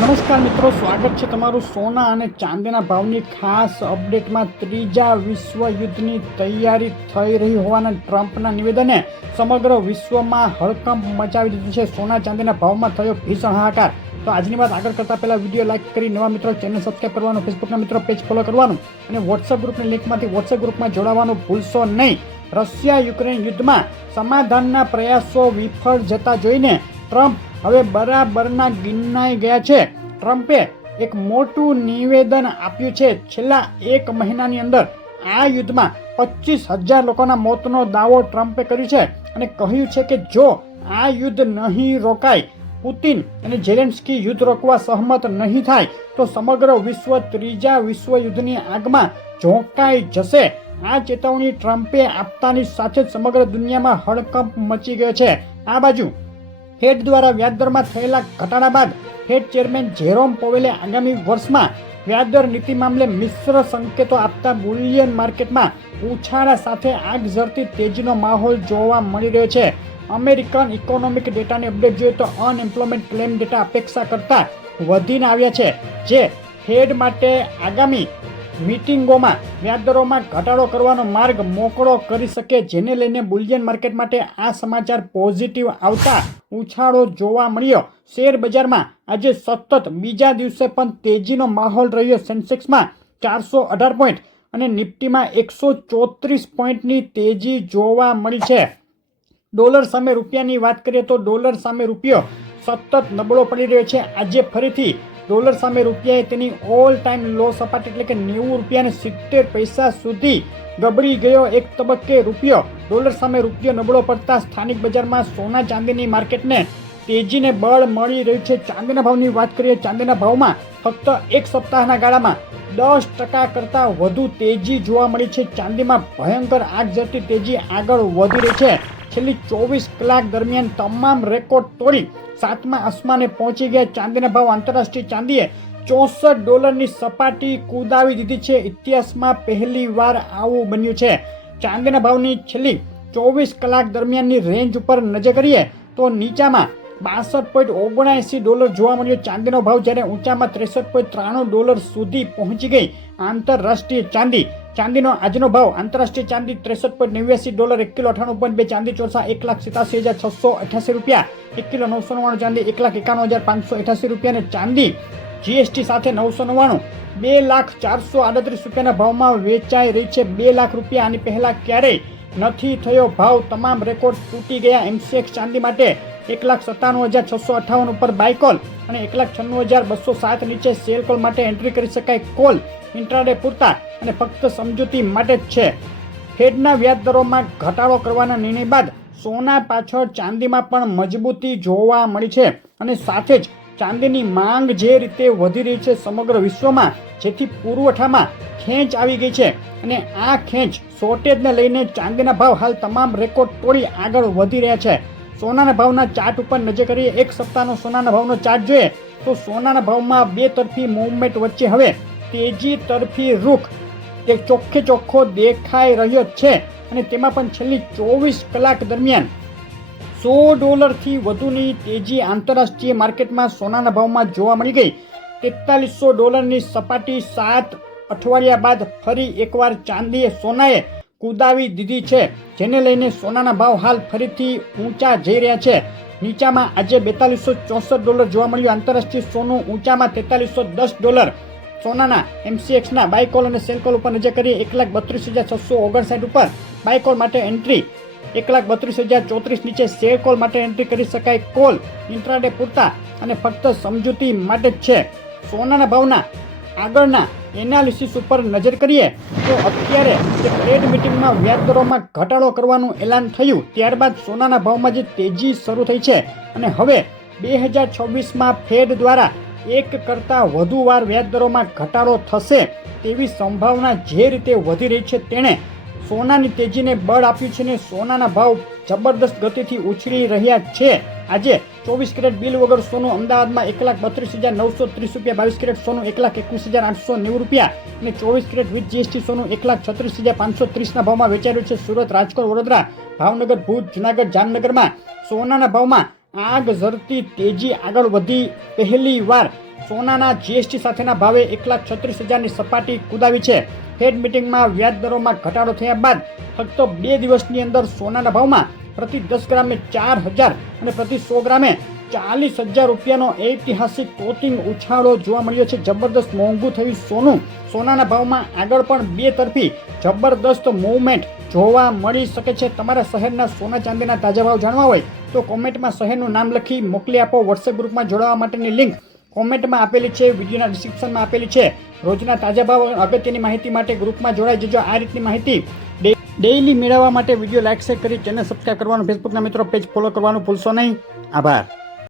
નમસ્કાર મિત્રો, સ્વાગત છે તમારું સોના અને ચાંદીના ભાવની ખાસ અપડેટમાં ત્રીજા વિશ્વ યુદ્ધની તૈયારી થઈ રહી હોવાના ટ્રમ્પના નિવેદને સમગ્ર વિશ્વમાં હડકંપ મચાવી દીધું છે. સોના ચાંદીના ભાવમાં થયો ભીષણ હાહાકાર. તો આજની વાત આગળ કરતા પહેલા વીડિયો લાઈક કરી નવા મિત્રો ચેનલ સબસ્ક્રાઈબ કરવાનું, ફેસબુકના મિત્રો પેજ ફોલો કરવાનું અને વોટ્સઅપ ગ્રુપની લિંકમાંથી વોટ્સઅપ ગ્રુપમાં જોડાવાનું ભૂલશો નહીં. રશિયા યુક્રેન યુદ્ધમાં સમાધાનના પ્રયાસો વિફળ જતા જોઈને ટ્રમ્પ હવે બરાબરના ગિન્નાઈ ગયા છે. ટ્રમ્પે એક મોટું નિવેદન આપ્યું છે. છેલ્લા એક મહિનાની અંદર આ યુદ્ધમાં પચીસ હજાર લોકોના મોતનો દાવો ટ્રમ્પે કર્યો છે અને કહ્યું છે કે જો આ યુદ્ધ નહીં રોકાય, પુતિન અને ઝેલેન્સ્કી યુદ્ધ રોકવા સહમત નહીં થાય, તો સમગ્ર વિશ્વ ત્રીજા વિશ્વયુદ્ધની આગમાં ઝોંકાઈ જશે. આ ચેતવણી ટ્રમ્પે આપતાની સાથે જ સમગ્ર દુનિયામાં હડકંપ મચી ગયો છે. આ બાજુ ફેડ દ્વારા વ્યાજદરમાં થયેલા ઘટાડા બાદ ફેડ ચેરમેન જેરોમ પોવેલે આગામી વર્ષમાં વ્યાજદર નીતિ મામલે મિશ્ર સંકેતો આપતા બુલિયન માર્કેટમાં ઉછાળા સાથે આગ ઝરતી તેજીનો માહોલ જોવા મળી રહ્યો છે. અમેરિકન ઇકોનોમિક ડેટાની અપડેટ જોઈએ તો અનએમ્પ્લોયમેન્ટ ક્લેમ ડેટા અપેક્ષા કરતાં વધીને આવ્યા છે, જે ફેડ માટે આગામી મીટિંગોમાં વ્યાજદરોમાં ઘટાડો કરવાનો માર્ગ મોકળો કરી શકે, જેને લઈને બુલિયન માર્કેટ માટે આ સમાચાર પોઝિટિવ આવતા ઉછાળો જોવા મળ્યો. શેર બજારમાં આજે સતત બીજા દિવસે પણ તેજીનો માહોલ રહ્યો. સેન્સેક્સમાં ચારસો અઢાર પોઈન્ટ અને નિફ્ટીમાં એકસો ચોત્રીસ પોઈન્ટની તેજી જોવા મળી છે. ડોલર સામે રૂપિયાની વાત કરીએ તો ડોલર સામે રૂપિયો સતત નબળો પડી રહ્યો છે. આજે ફરીથી ડોલર સામે રૂપિયાએ તેની ઓલ ટાઈમ લો સપાટી એટલે કે નેવું રૂપિયાને સિત્તેર પૈસા સુધી ગબડી ગયો એક તબક્કે રૂપિયો. ડોલર સામે રૂપિયો નબળો પડતા સ્થાનિક બજારમાં સોના ચાંદીની માર્કેટને તેજીને બળ મળી રહ્યું છે. ચાંદીના ભાવની વાત કરીએ, ચાંદીના ભાવમાં ફક્ત એક સપ્તાહના ગાળામાં દસ ટકા કરતાં વધુ તેજી જોવા મળી છે. ચાંદીમાં ભયંકર આગ ઝરતી તેજી આગળ વધી રહી છે. છેલ્લી ચોવીસ કલાક દરમિયાન તમામ રેકોર્ડ તોડી સાતમા આસમાને પહોંચી ગયા. ચાંદીના ભાવ આંતરરાષ્ટ્રીય ચાંદીએ ચોસઠ ડોલરની સપાટી કૂદાવી દીધી છે. ઇતિહાસમાં પહેલી વાર આવું બન્યું છે. ચાંદીના ભાવની છેલ્લી ચોવીસ કલાક દરમિયાનની રેન્જ ઉપર નજર કરીએ તો નીચામાં બાસઠ પોઈન્ટ ઓગણએંસી ડોલર જોવા મળ્યો. ચાંદીનો ભાવ જ્યારે ઊંચામાં ત્રેસઠ પોઈન્ટ ત્રાણું ડોલર સુધી પહોંચી ગઈ. આંતરરાષ્ટ્રીય ચાંદી ચાંદીનો આજનો ભાવ આંતરરાષ્ટ્રીય ચાંદી ત્રેસઠ પોઈન્ટ નેવ્યાસી ડોલર એક કિલો અઠાણું પોઈન્ટ બે ચાંદી ચોરસા એક લાખ સિતાસી હજાર છસો અઠ્યાસી રૂપિયા. એક કિલો નવસો નવ્વાણું ચાંદી એક લાખ એકાણું હજાર પાંચસો અઠ્યાસી રૂપિયા અને ચાંદી જીએસટી સાથે નવસો નવ્વાણું. બે લાખ ચારસો આડત્રીસ રૂપિયાના ભાવમાં વેચાઈ રહી છે બે લાખ રૂપિયા. આની પહેલાં ક્યારેય નથી થયો ભાવ. તમામ રેકોર્ડ તૂટી ગયા એમસીએક્સ ચાંદી માટે. એક લાખ સત્તાણું હજાર છસો અઠાવન ઉપર બાય કોલ અને એક લાખ છન્નું હજાર બસો સાત નીચે સેલ કોલ માટે એન્ટ્રી કરી શકાય કોલ ઇન્ટ્રાડે પૂરતા અને ફક્ત સમજૂતી માટે જ છે. ફેડના વ્યાજ દરોમાં ઘટાડો કરવાના નિર્ણય બાદ સોના પાછળ ચાંદીમાં પણ મજબૂતી જોવા મળી છે અને સાથે જ ચાંદીની માંગ જે રીતે વધી રહી છે સમગ્ર વિશ્વમાં, જેથી પુરવઠામાં ખેંચ આવી ગઈ છે અને આ ખેંચ શોર્ટેજને લઈને ચાંદીના ભાવ હાલ તમામ રેકોર્ડ તોડી આગળ વધી રહ્યા છે. સોનાના ભાવના ચાર્ટ ઉપર નજર કરીએ, એક સપ્તાહનો સોનાના ભાવનો ચાર્ટ જોઈએ, તો સોનાના ભાવમાં બે તરફી મૂવમેન્ટ વચ્ચે હવે તેજી તરફી રૂખ, તે ચોખ્ખે ચોખ્ખો દેખાઈ રહ્યો છે અને તેમાં પણ છેલ્લી ચોવીસ કલાક દરમિયાન સો ડોલરથી વધુની તેજી આંતરરાષ્ટ્રીય માર્કેટમાં સોનાના ભાવમાં જોવા મળી ગઈ. તેતાલીસો ડોલરની સપાટી સાત અઠવાડિયા બાદ ફરી એકવાર ચાંદીએ સોનાએ કૂદાવી દીધી છે, જેને લઈને સોનાના ભાવ હાલ ફરીથી ઊંચા જઈ રહ્યા છે. નીચામાં આજે બેતાલીસો ચોસઠ ડોલર જોવા મળ્યું. આંતરરાષ્ટ્રીય સોનું ઊંચામાં તેતાલીસો દસ ડોલર. સોનાના એમસીએક્સના બાયકોલ અને સેલકોલ ઉપર નજર કરીએ. એક લાખ બત્રીસ હજાર છસો ઓગણસાઠ ઉપર બાયકોલ માટે એન્ટ્રી. એક લાખ બત્રીસ હજાર ચોત્રીસ નીચે શેર કોલ માટે એન્ટ્રી કરી શકાય. કોલ ઇન્ટ્રાડે પૂરતા અને ફક્ત સમજૂતી માટે જ છે. સોનાના ભાવના આગળના એનાલિસિસ ઉપર નજર કરીએ, તો અત્યારે જે ટ્રેડ મિટિંગમાં વ્યાજ ઘટાડો કરવાનું એલાન થયું, ત્યારબાદ સોનાના ભાવમાં જે તેજી શરૂ થઈ છે અને હવે બે હજાર છવ્વીસમાં ફેડ દ્વારા એક કરતાં વધુ વાર વ્યાજ દરોમાં ઘટાડો થશે તેવી સંભાવના જે રીતે વધી રહી છે તેણે સોનાની તેજીને બળ આપ્યું છે ને સોનાના ભાવ જબરદસ્ત ગતિથી ઉછળી રહ્યા છે. આજે ચોવીસ કેરેટ બિલ વગર સોનું અમદાવાદમાં એક લાખ બત્રીસ હજાર નવસો ત્રીસ રૂપિયા, બાવીસ કેરેટ સોનું એક લાખ એકવીસ હજાર આઠસો નેવું રૂપિયા અને ચોવીસ કેરેટ વિથ જીએસટી સોનું એક લાખ છત્રીસ હજાર પાંચસો ત્રીસના ભાવમાં વેચાયું છે સુરત, રાજકોટ, વડોદરા, ભાવનગર, ભુજ, જુનાગઢ, જામનગરમાં. સોનાના ભાવમાં આગ ઝરતી તેજી આગળ વધી પહેલી વાર સોનાના જીએસટી સાથેના ભાવે એક લાખ છત્રીસ હજારની સપાટી કુદાવી છે. ફેડ મિટિંગમાં વ્યાજ દરોમાં ઘટાડો થયા બાદ ફક્ત બે દિવસની અંદર સોનાના ભાવમાં પ્રતિ દસ ગ્રામે ચાર હજાર અને પ્રતિ સો ગ્રામે ચાલીસ હજાર રૂપિયાનો ઐતિહાસિક કોટિંગ ઉછાળો જોવા મળ્યો છે. જબરદસ્ત મોંઘું થયું સોનું. સોનાના ભાવમાં આગળ પણ બે તરફી જબરદસ્ત મૂવમેન્ટ જોવા મળી શકે છે. તમારા શહેરના સોના ચાંદીના તાજા ભાવ જાણવા હોય તો કોમેન્ટમાં શહેરનું નામ લખી મોકલી આપો. વોટ્સએપ ગ્રુપમાં જોડાવા માટેની લિંક કોમેન્ટમાં આપેલી છે. વિડીયોના ડિસ્ક્રિપ્શનમાં આપેલી છે. રોજના તાજા ભાવ અગત્યની માહિતી માટે ગ્રુપમાં જોડાઈ જજો. આ રીતની માહિતી ડે- ડેઈલી મેળવવા માટે વીડિયો લાઇક શેર કરી ચેનલ સબસ્ક્રાઈબ કરવાનું ફેસબુકના મિત્રો પેજ ફોલો કરવાનું ભૂલશો નહીં. આભાર.